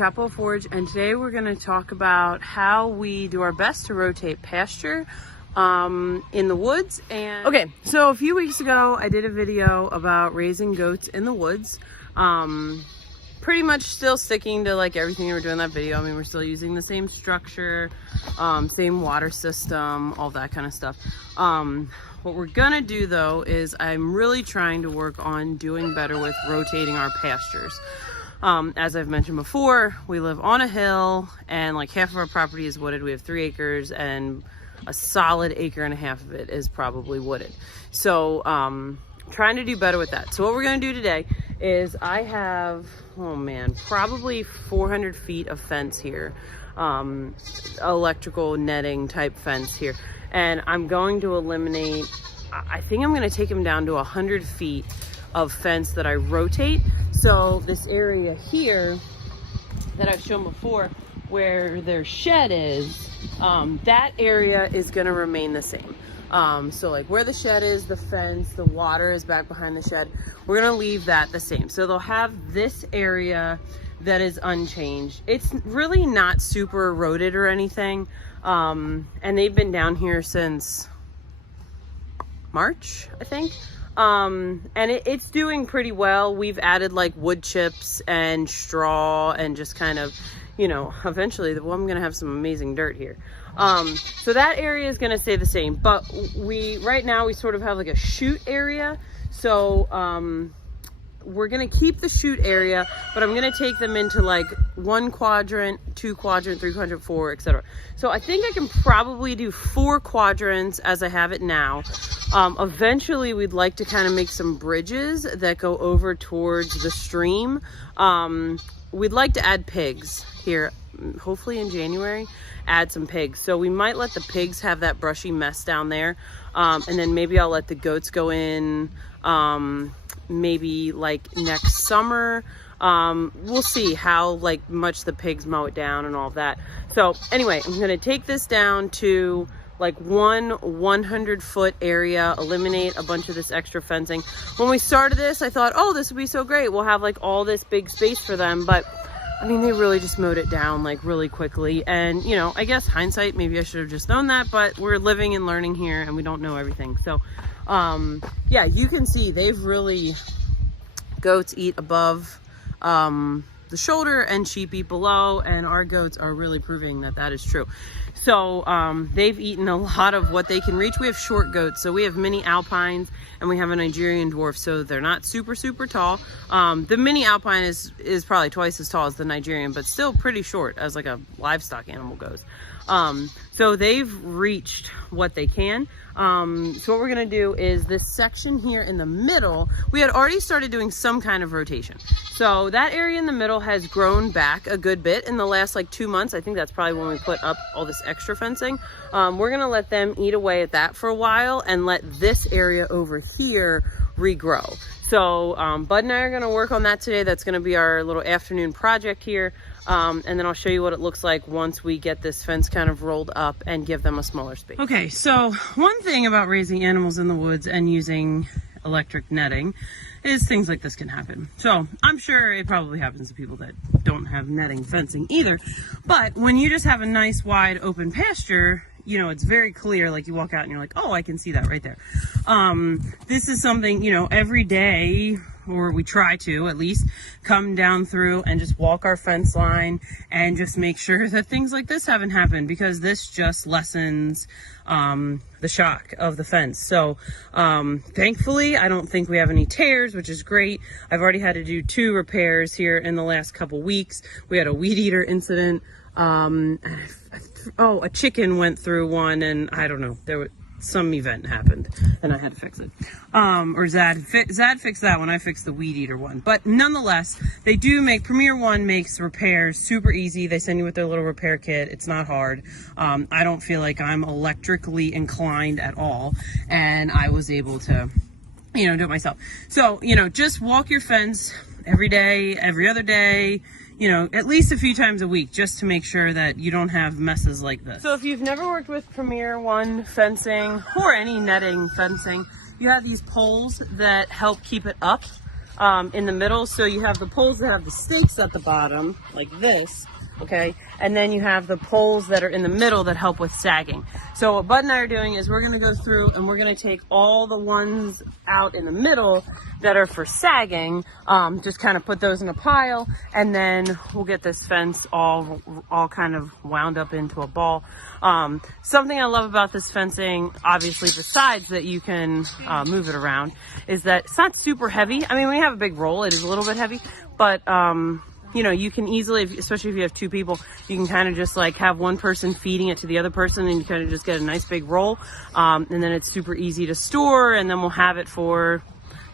Chapel Forge, and today we're going to talk about how we do our best to rotate pasture in the woods. And okay, so a few weeks ago I did a video about raising goats in the woods. Pretty much still sticking to like everything we were doing in that video. I mean, we're still using the same structure, same water system, all that kind of stuff. What we're gonna do though is I'm really trying to work on doing better with rotating our pastures. As I've mentioned before, we live on a hill and like half of our property is wooded. We have 3 acres and a solid 1.5 acres of it is probably wooded. So trying to do better with that. So what we're gonna do today is I have, oh man, probably 400 feet of fence here, electrical netting type fence here. And I'm going to eliminate, I think I'm gonna take them down to 100 feet of fence that I rotate. So this area here that I've shown before where their shed is, that area is gonna remain the same. So like where the shed is, the fence, the water is back behind the shed, we're gonna leave that the same. So they'll have this area that is unchanged. It's really not super eroded or anything. And they've been down here since March, I think. And it's doing pretty well. We've added like wood chips and straw and just kind of, you know, eventually I'm gonna have some amazing dirt here. So that area is gonna stay the same, but right now we sort of have like a chute area. So we're gonna keep the chute area, but I'm gonna take them into like 1 quadrant, 2 quadrant, 3 quadrant, 4, etc. So I think I can probably do 4 quadrants as I have it now. Eventually we'd like to kind of make some bridges that go over towards the stream. We'd like to add pigs here, hopefully in January, add some pigs. So we might let the pigs have that brushy mess down there. And then maybe I'll let the goats go in, maybe like next summer. We'll see how like much the pigs mow it down and all of that. So anyway, I'm gonna take this down to like 100-foot area, eliminate a bunch of this extra fencing. When we started this, I thought, oh, this would be so great. We'll have like all this big space for them. But I mean, they really just mowed it down like really quickly. And you know, I guess hindsight, maybe I should have just known that, but we're living and learning here and we don't know everything. So yeah, you can see they've really, goats eat above the shoulder and sheep eat below, and our goats are really proving that that is true. So they've eaten a lot of what they can reach. We have short goats, so we have mini alpines and we have a Nigerian dwarf, so they're not super tall. The mini alpine is probably twice as tall as the Nigerian, but still pretty short as like a livestock animal goes. So they've reached what they can. So what we're gonna do is this section here in the middle, we had already started doing some kind of rotation. So that area in the middle has grown back a good bit in the last like 2 months. I think that's probably when we put up all this extra fencing. We're gonna let them eat away at that for a while and let this area over here regrow. So Bud and I are gonna work on that today. That's gonna be our little afternoon project here. And then I'll show you what it looks like once we get this fence kind of rolled up and give them a smaller space. Okay, so one thing about raising animals in the woods and using electric netting is things like this can happen. So I'm sure it probably happens to people that don't have netting fencing either. But when you just have a nice wide open pasture, you know, it's very clear, like you walk out and you're like, oh, I can see that right there. This is something, you know, every day, or we try to at least come down through and just walk our fence line and just make sure that things like this haven't happened, because this just lessens the shock of the fence. So thankfully I don't think we have any tears, which is great. I've already had to do 2 repairs here in the last couple weeks. We had a weed eater incident. Oh, a chicken went through one, and I don't know, there was some event happened and I had to fix it. Or Zad fixed that one, I fixed the weed eater one. But nonetheless, they do make, Premier One makes repairs super easy. They send you with their little repair kit. It's not hard. I don't feel like I'm electrically inclined at all, and I was able to, you know, do it myself. So, you know, just walk your fence every day, every other day, you know, at least a few times a week, just to make sure that you don't have messes like this. So if you've never worked with Premier One fencing or any netting fencing, you have these poles that help keep it up. in the middle. So you have the poles that have the stakes at the bottom, like this, okay? And then you have the poles that are in the middle that help with sagging. So what Bud and I are doing is we're gonna go through and we're gonna take all the ones out in the middle that are for sagging, just kind of put those in a pile, and then we'll get this fence all kind of wound up into a ball. Something I love about this fencing, obviously besides that you can move it around, is that it's not super heavy. I mean, when you have a big roll, it is a little bit heavy, but you know, you can easily, especially if you have two people, you can kind of just like have one person feeding it to the other person, and you kind of just get a nice big roll. And then it's super easy to store, and then we'll have it for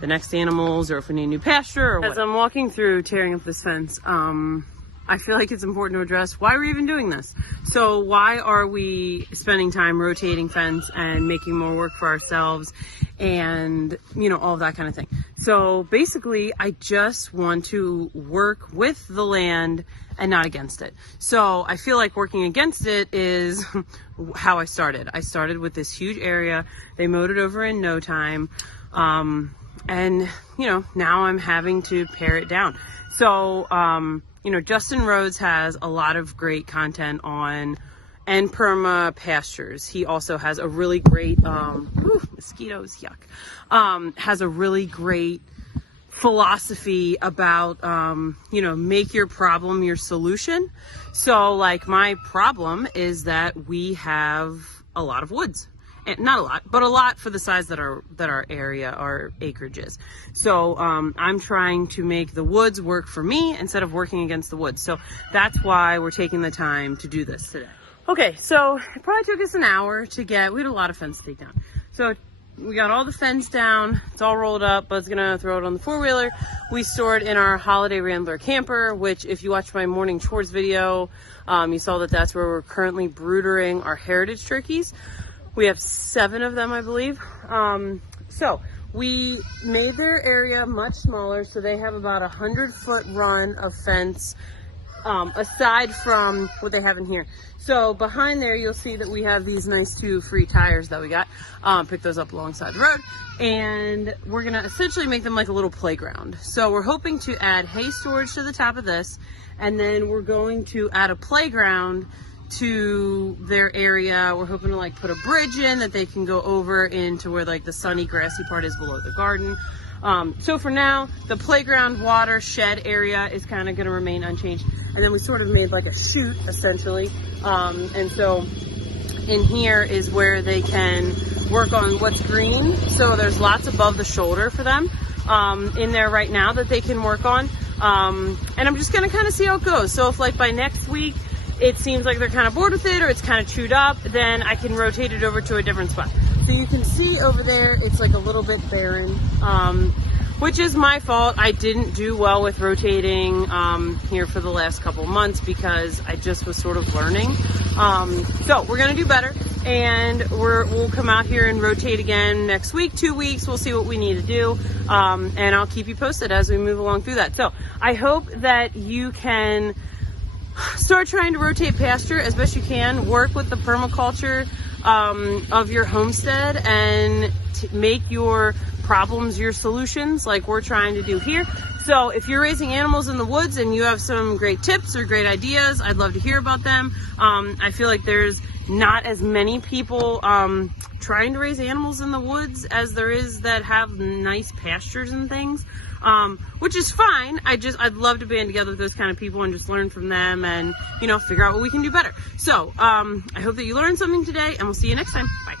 the next animals, or if we need new pasture or what. As I'm walking through tearing up this fence, I feel like it's important to address why we're even doing this. So why are we spending time rotating fence and making more work for ourselves, and you know, all of that kind of thing. So basically I just want to work with the land and not against it. So I feel like working against it is how I started. I started with this huge area. They mowed it over in no time. And you know, now I'm having to pare it down. So, you know, Justin Rhodes has a lot of great content on and perma pastures. He also has a really great, mosquitoes, yuck, has a really great philosophy about, you know, make your problem your solution. So like my problem is that we have a lot of woods. And not a lot, but a lot for the size that our area, our acreage is. So I'm trying to make the woods work for me instead of working against the woods. So that's why we're taking the time to do this today. Okay, so it probably took us an hour to get, we had a lot of fence to take down. So we got all the fence down, it's all rolled up. Bud's gonna throw it on the four-wheeler. We stored in our Holiday Rambler camper, which if you watched my morning chores video, you saw that that's where we're currently broodering our heritage turkeys. We have 7 of them, I believe. So we made their area much smaller, so they have about 100-foot run of fence, aside from what they have in here. So behind there, you'll see that we have these nice 2 free tires that we got. Picked those up alongside the road, and we're gonna essentially make them like a little playground. So we're hoping to add hay storage to the top of this, and then we're going to add a playground to their area. We're hoping to like put a bridge in that they can go over into where like the sunny grassy part is below the garden. So for now, the playground water shed area is kind of going to remain unchanged. And then we sort of made like a chute essentially. And so in here is where they can work on what's green. So there's lots above the shoulder for them in there right now that they can work on. And I'm just going to kind of see how it goes. So if like by next week, it seems like they're kind of bored with it, or it's kind of chewed up, then I can rotate it over to a different spot. So you can see over there, it's like a little bit barren, which is my fault. I didn't do well with rotating here for the last couple months because I just was sort of learning. So we're gonna do better, and we'll come out here and rotate again next week, 2 weeks. We'll see what we need to do, and I'll keep you posted as we move along through that. So I hope that you can start trying to rotate pasture as best you can, work with the permaculture of your homestead, and make your problems your solutions like we're trying to do here. So if you're raising animals in the woods and you have some great tips or great ideas, I'd love to hear about them. I feel like there's not as many people trying to raise animals in the woods as there is that have nice pastures and things. Which is fine. I'd love to band together with those kind of people and just learn from them and, you know, figure out what we can do better. So, I hope that you learned something today, and we'll see you next time. Bye.